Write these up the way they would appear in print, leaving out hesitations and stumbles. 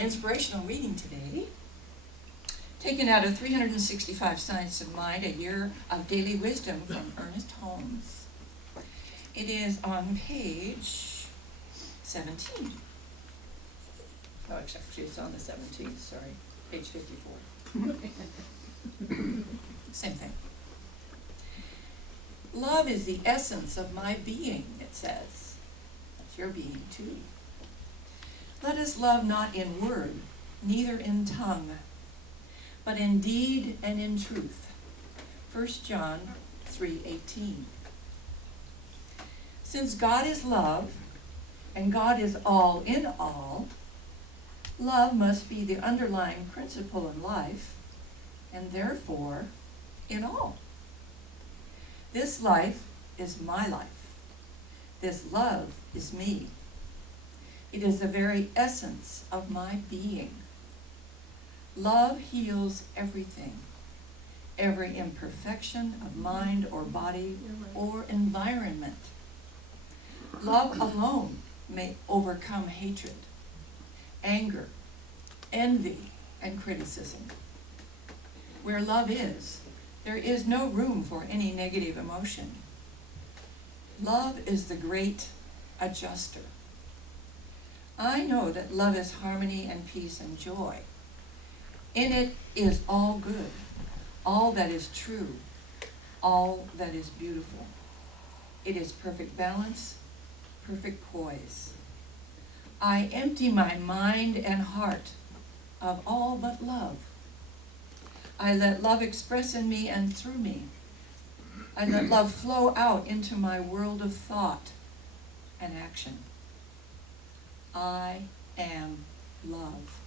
inspirational reading today, taken out of 365 Science of Mind, a year of daily wisdom from Ernest Holmes. It is on page 17. Oh, actually, it's on the 17th, sorry, page 54. Same thing. Love is the essence of my being, it says. That's your being, too. Let us love not in word, neither in tongue, but in deed and in truth. 1 John 3:18. Since God is love, and God is all in all, love must be the underlying principle in life, and therefore in all. This life is my life. This love is me. It is the very essence of my being. Love heals everything, every imperfection of mind or body or environment. Love alone may overcome hatred, anger, envy, and criticism. Where love is, there is no room for any negative emotion. Love is the great adjuster. I know that love is harmony and peace and joy. In it is all good, all that is true, all that is beautiful. It is perfect balance, perfect poise. I empty my mind and heart of all but love. I let love express in me and through me. I let love flow out into my world of thought and action. I am love.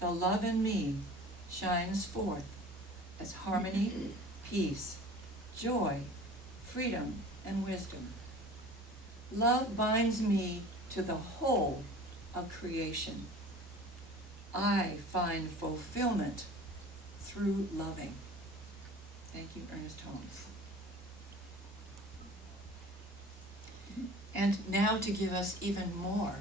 The love in me shines forth as harmony, peace, joy, freedom, and wisdom. Love binds me to the whole of creation. I find fulfillment through loving. Thank you, Ernest Holmes. And now to give us even more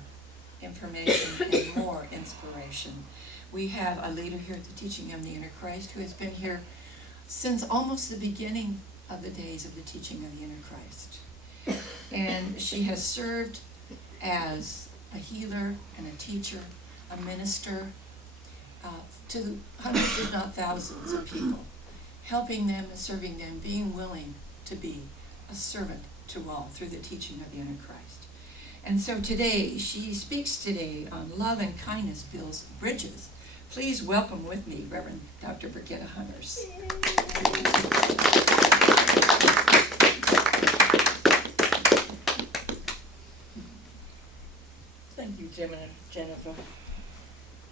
information and more inspiration, we have a leader here at the Teaching of the Inner Christ who has been here since almost the beginning of the days of the Teaching of the Inner Christ. And she has served as a healer and a teacher, a minister, to hundreds if not thousands of people, helping them and serving them, being willing to be a servant to all through the teaching of the inner Christ. And so today, she speaks today on love and kindness builds bridges. Please welcome with me Reverend Dr. Brigitte Heimers. Thank you, Jennifer.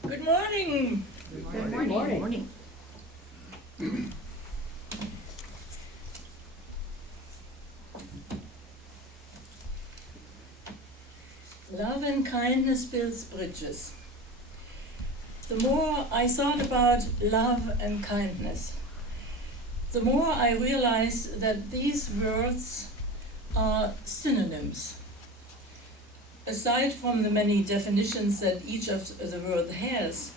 Good morning. Good morning. Good morning. Love and kindness builds bridges. The more I thought about love and kindness, the more I realized that these words are synonyms. Aside from the many definitions that each of the word has.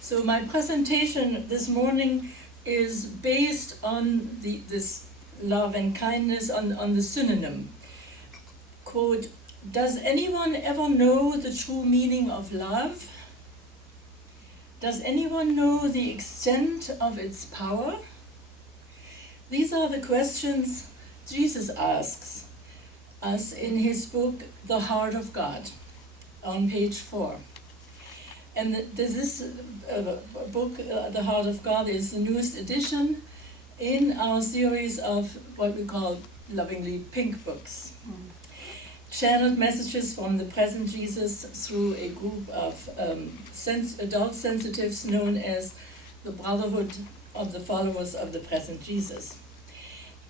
So my presentation this morning is based on this love and kindness, on the synonym. Quote, does anyone ever know the true meaning of love? Does anyone know the extent of its power? These are the questions Jesus asks us in his book, The Heart of God, on page 4. And this book, The Heart of God, is the newest edition in our series of what we call lovingly pink books. Channeled messages from the present Jesus through a group of adult sensitives known as the Brotherhood of the Followers of the Present Jesus.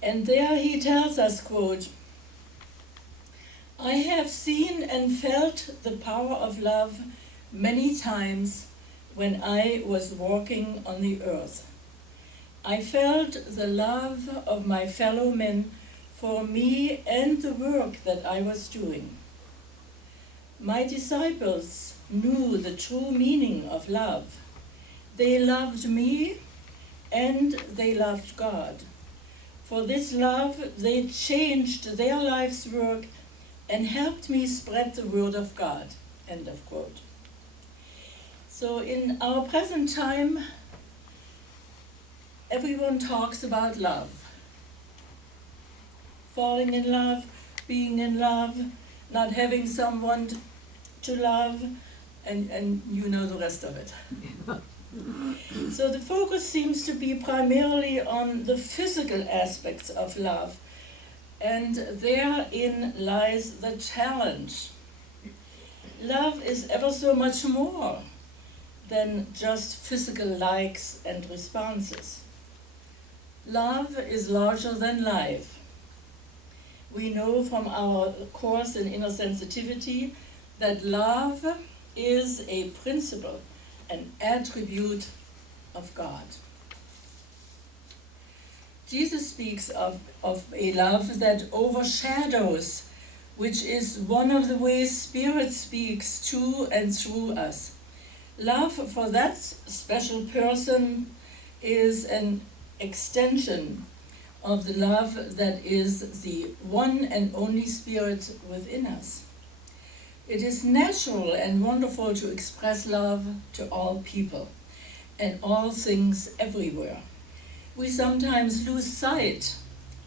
And there he tells us, quote, I have seen and felt the power of love many times when I was walking on the earth. I felt the love of my fellow men for me and the work that I was doing. My disciples knew the true meaning of love. They loved me and they loved God. For this love, they changed their life's work and helped me spread the word of God. End of quote. So in our present time, everyone talks about love. Falling in love, being in love, not having someone to love, and you know the rest of it. So the focus seems to be primarily on the physical aspects of love, and therein lies the challenge. Love is ever so much more than just physical likes and responses. Love is larger than life. We know from our course in inner sensitivity that love is a principle, an attribute of God. Jesus speaks of a love that overshadows, which is one of the ways Spirit speaks to and through us. Love for that special person is an extension of the love that is the one and only Spirit within us. It is natural and wonderful to express love to all people and all things everywhere. We sometimes lose sight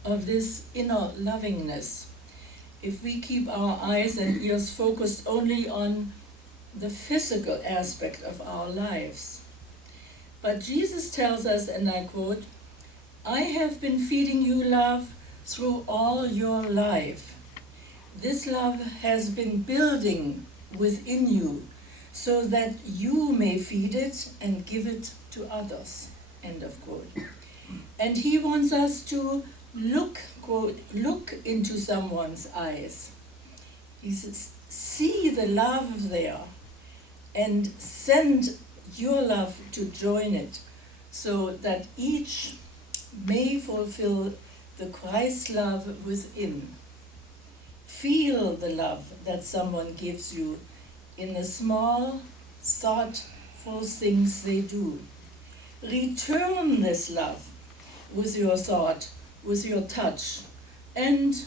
of this inner lovingness if we keep our eyes and ears focused only on the physical aspect of our lives. But Jesus tells us, and I quote, "I have been feeding you love through all your life. This love has been building within you so that you may feed it and give it to others." End of quote. And he wants us to look, quote, look into someone's eyes. He says, see the love there and send your love to join it so that each may fulfill the Christ love within. Feel the love that someone gives you in the small, thoughtful things they do. Return this love with your thought, with your touch, and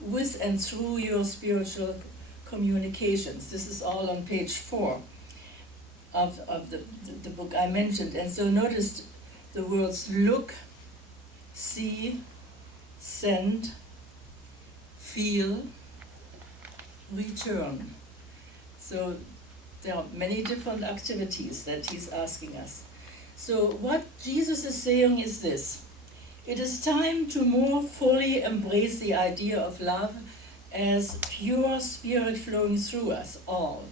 with and through your spiritual communications. This is all on page 4 of the book I mentioned. And so notice the words look, see, send, feel, return. So there are many different activities that he's asking us. So what Jesus is saying is this: it is time to more fully embrace the idea of love as pure spirit flowing through us all.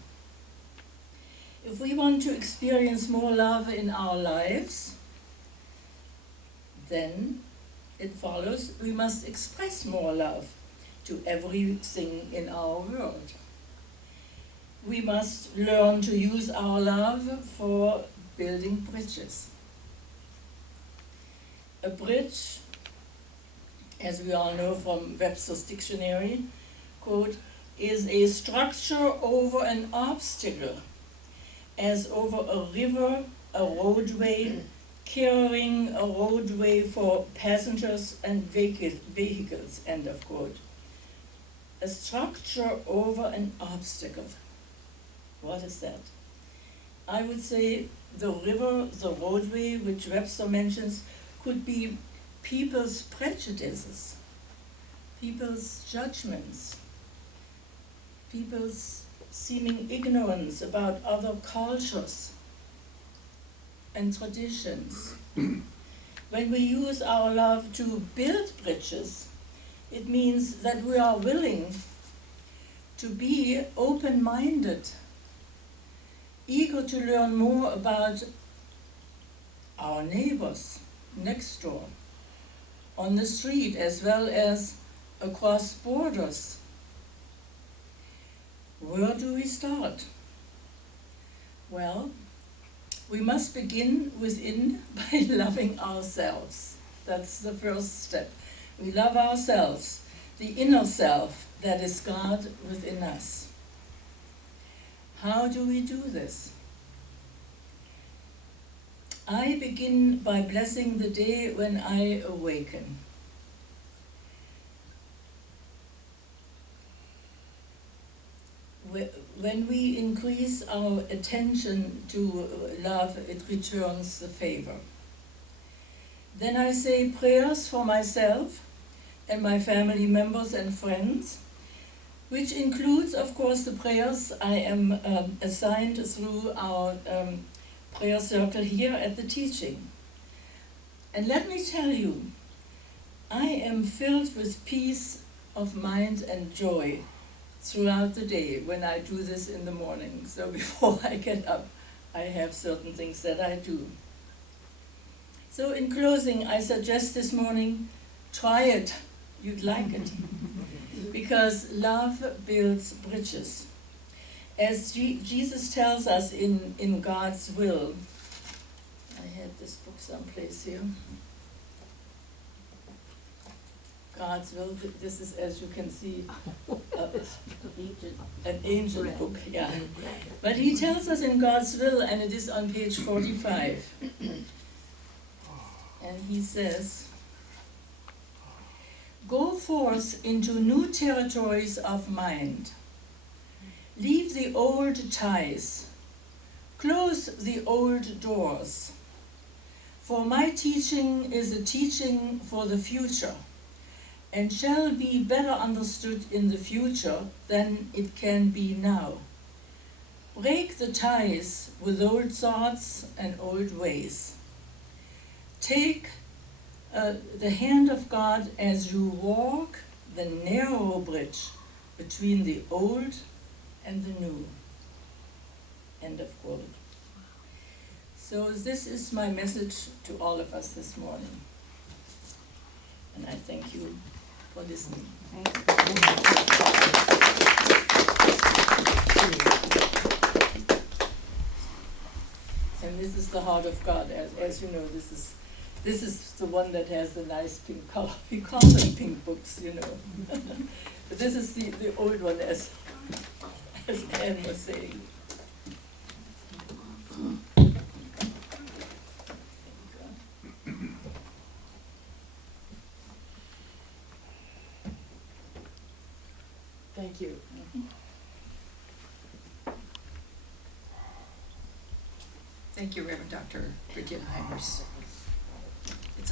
If we want to experience more love in our lives, then it follows we must express more love to everything in our world. We must learn to use our love for building bridges. A bridge, as we all know from Webster's dictionary, quote, is a structure over an obstacle, as over a river, a roadway, carrying a roadway for passengers and vehicles, end of quote. A structure over an obstacle. What is that? I would say the river, the roadway, which Webster mentions, could be people's prejudices, people's judgments, people's seeming ignorance about other cultures and traditions. When we use our love to build bridges, it means that we are willing to be open-minded, eager to learn more about our neighbors next door, on the street, as well as across borders. Where do we start? Well, we must begin within by loving ourselves. That's the first step. We love ourselves, the inner self that is God within us. How do we do this? I begin by blessing the day when I awaken. When we increase our attention to love, it returns the favor. Then I say prayers for myself and my family members and friends, which includes, of course, the prayers I am assigned through our prayer circle here at the teaching. And let me tell you, I am filled with peace of mind and joy throughout the day when I do this in the morning. So before I get up, I have certain things that I do. So in closing, I suggest this morning, try it. You'd like it. Because love builds bridges. As Jesus tells us in God's will, I had this book someplace here. God's will, this is, as you can see, an ancient book, yeah. But he tells us in God's will, and it is on page 45. And he says, "Go forth into new territories of mind. Leave the old ties. Close the old doors. For my teaching is a teaching for the future, and shall be better understood in the future than it can be now. Break the ties with old thoughts and old ways. Take the hand of God as you walk the narrow bridge between the old and the new." End of quote. So this is my message to all of us this morning. And I thank you for listening. And this is the heart of God. As you know, this is the one that has the nice pink color. We call them pink books, you know. But this is the old one, as Anne was saying. Thank you. Thank you, Reverend Dr. Brigitte Heimers.